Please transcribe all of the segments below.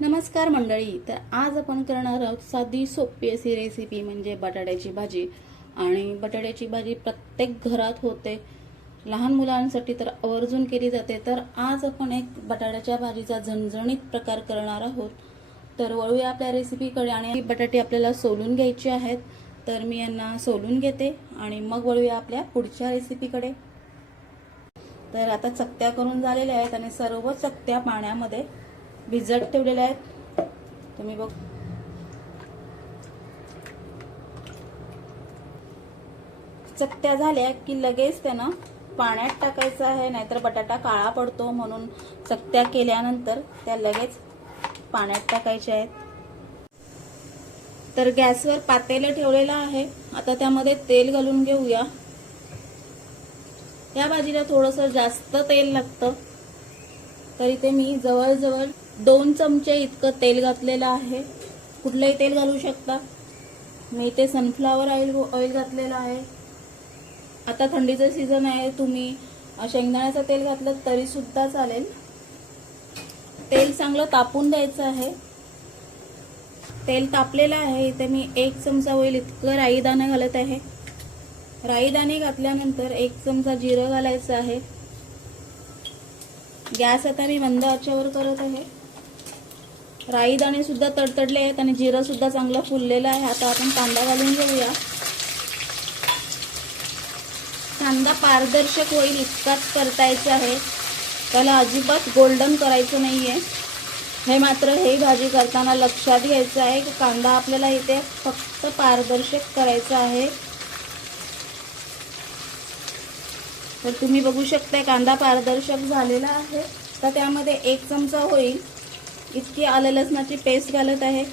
नमस्कार मंडळी तर आज आपण करणार आहोत साधी सोपी अशी रेसिपी म्हणजे बटाट्याची भाजी. आणि बटाट्याची भाजी प्रत्येक घरात होते. लहान मुलांसाठी तर आवर्जून केली जाते. तर आज आपण एक बटाट्याच्या भाजीचा झणझणीत प्रकार करणार आहोत. तर वळूया आपल्या रेसिपीकडे आणि बटाटे आपल्याला सोलून घ्यायचे आहेत. तर मी यांना सोलून घेते आणि मग वळूया आपल्या पुढच्या रेसिपीकडे तर आता चकत्या करून झालेल्या आहेत आणि सर्व चकत्या पाण्यामध्ये भिजत ठेवलेल्या आहेत. तुम्ही बघ. चकत्या झाल्या की लगेच त्यानं पाण्यात टाकायचं आहे नाहीतर बटाटा काळा पडतो म्हणून चकत्या केल्यानंतर त्या लगेच पाण्यात टाकायच्या आहेत. तर गॅसवर पातेलं ठेवलेलं आहे. आता त्यामध्ये तेल घालून घेऊया. या भाजीला थोडंसं जास्त तेल लागतं. तर इथे मी जवळजवळ दोन चमचे इतकं तेल घातलेलं आहे. कुठलंही तेल घालू शकता. मी इथे सनफ्लावर ऑइल ऑइल घातलेलं आहे. आता थंडीचं सीझन आहे. तुम्ही शेंगदाण्याचं तेल घातलं तरी सुद्धा चालेल. तेल चांगलं तापून द्यायचं आहे. तेल तापलेलं आहे. इथे मी एक चमचा होईल इतकं राई दाणे घालत आहे. राई दाणे घातल्यानंतर एक चमचा जिरं घालायचं आहे. गॅस आता मी मंद आचेवर करत आहे. राई दाणे सुद्धा तडतडले आहेत आणि जिरं सुद्धा चांगलं फुललेलं आहे. आता आपण कांदा घालून घेऊया. कांदा पारदर्शक होईल इतकाच परतायचा आहे. त्याला अजिबात गोल्डन करायचं नाहीये. हे मात्र हे भाजी करताना लक्षात घ्यायचं आहे की कांदा आपल्याला इथे फक्त पारदर्शक करायचा आहे. तर तुम्ही बघू शकता कांदा पारदर्शक झालेला आहे. तर त्यामध्ये एक चमचा होईल. इतकी आलं लसणाची पेस्ट घालत आहे.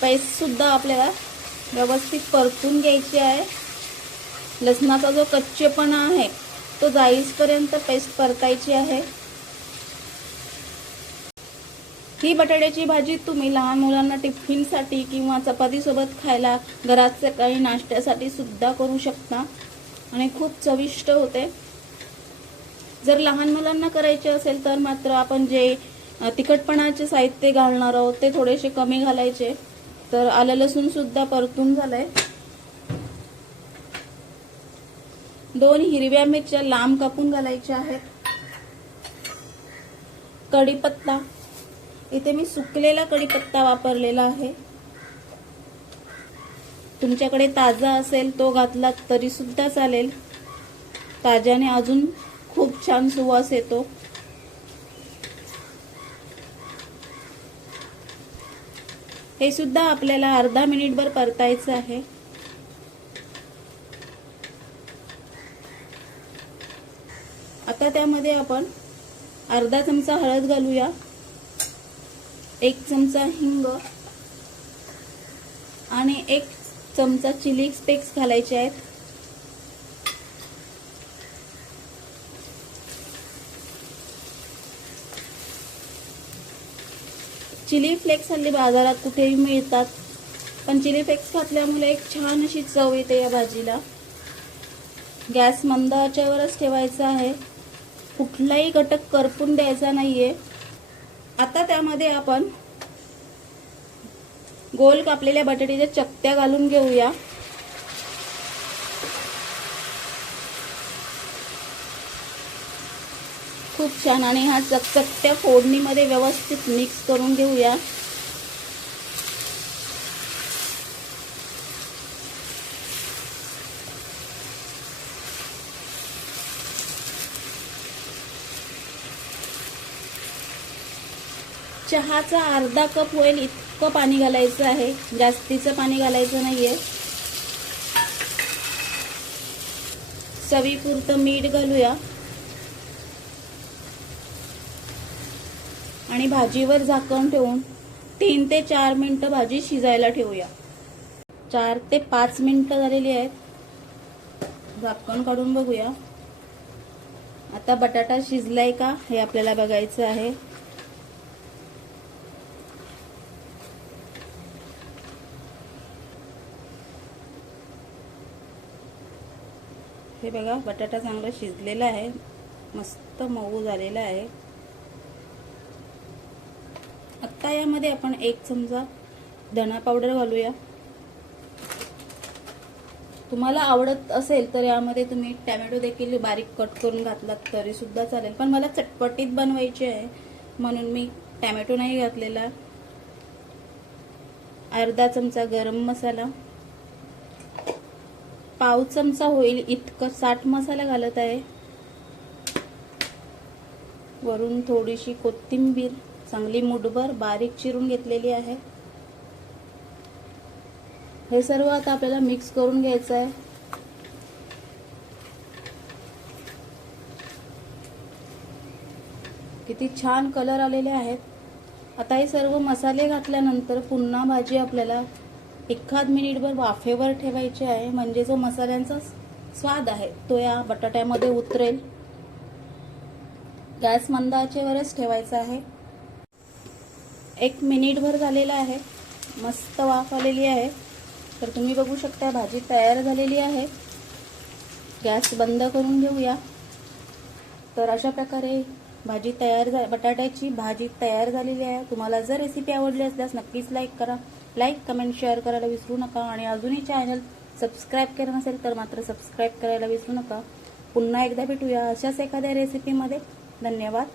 पेस्ट सुद्धा आपल्याला व्यवस्थित परतून घ्यायची आहे. लसणाचा जो कच्चेपणा आहे तो जाईसपर्यंत पेस्ट परतायची आहे. ही बटाट्याची भाजी तुम्ही लहान मुलांना टिफिनसाठी किंवा चपातीसोबत खायला घरात सकाळी नाश्त्यासाठी सुद्धा करू शकता. आणि खूप चविष्ट होते. जर लहान मुलांना करायचे असेल तर मात्र आपण जे तिखटपणाचे साहित्य घालणार आहोत ते थोडेसे कमी घालायचे. तर आलं लसूण सुद्धा परतून झालंय. दोन हिरव्या मिरच्या लांब कापून घालायच्या आहेत. कढीपत्ता. इथे मी सुकलेला कढीपत्ता वापरलेला आहे. तुमच्याकडे ताजा असेल तो घातला तरी सुद्धा चालेल. ताज्याने अजून खूप छान सुवास येतो. हे सुद्धा आपल्याला अर्धा मिनिटभर परतायचं आहे. आता त्यामध्ये आपण अर्धा चमचा हळद घालूया. एक चमचा हिंग आणि एक चमचा चिली स्पेक्स घालायचे आहेत. चिली फ्लेक्स हल्ली बाजारात कुठेही मिळतात. पण चिली फ्लेक्स घातल्यामुळे एक छान अशी चव येते या भाजीला. गॅस मंद आचेवरच ठेवायचा आहे. कुठलाही घटक करपून द्यायचा नाहीये. आता त्यामध्ये आपण गोल कापलेल्या बटाट्याच्या चकत्या घालून घेऊया. खूप छान. आणि ह्या चकचकत्या फोडणीमध्ये व्यवस्थित मिक्स करून घेऊया. चहाचा अर्धा कप होईल इतकं पाणी घालायचं आहे. जास्तीचं पाणी घालायचं नाहीये. चवीपुरतं मीठ घालूया. आणि भाजीवर झाकण ठेवून तीन ते चार मिनटं भाजी शिजायला ठेवूया. चार ते पाच मिनटं झालेली आहेत. झाकण काढून बघूया. आता बटाटा शिजलाय का हे आपल्याला बघायचं आहे. हे बघा बटाटा चांगला शिजलेला आहे. मस्त मऊ झालेला आहे. आता यामध्ये आपण एक चमचा धणा पावडर घालूया. तुम्हाला आवडत असेल तर यामध्ये तुम्ही टॅमॅटो देखील बारीक कट करून घातलात तरी सुद्धा चालेल. पण मला चटपटीत बनवायची आहे. म्हणून मी टॅमॅटो नाही घातलेला. अर्धा चमचा गरम मसाला. पाव चमचा होईल इतकं साठ मसाला घालत आहे. वरून थोडीशी कोथिंबीर. चांगली मुठभर बारीक चिरून घेतलेली आहे. हे सर्व आता आपल्याला मिक्स करून घ्यायचं आहे. किती छान कलर आलेले आहेत. आता हे सर्व मसाले घातल्यानंतर पुन्हा भाजी आपल्याला एखाद मिनिटभर वाफेवर ठेवायची आहे. म्हणजे जो मसाल्यांचा स्वाद आहे तो या बटाट्यामध्ये उतरेल. गॅस मंदाचेवरच ठेवायचा आहे. एक मिनिटभर झालेला आहे. मस्त वाफ आलेली आहे. तर तुम्ही बघू शकता भाजी तयार झालेली आहे. गॅस बंद करून घेऊया. तर अशा प्रकारे भाजी तयार झा बटाट्याची भाजी तयार झालेली आहे. तुम्हाला जर रेसिपी आवडली असल्यास नक्कीच लाईक करा. लाईक कमेंट शेअर करायला विसरू नका. आणि अजूनही चॅनल सबस्क्राईब केलं नसेल तर मात्र सबस्क्राईब करायला विसरू नका. पुन्हा एकदा भेटूया अशाच एखाद्या रेसिपीमध्ये धन्यवाद.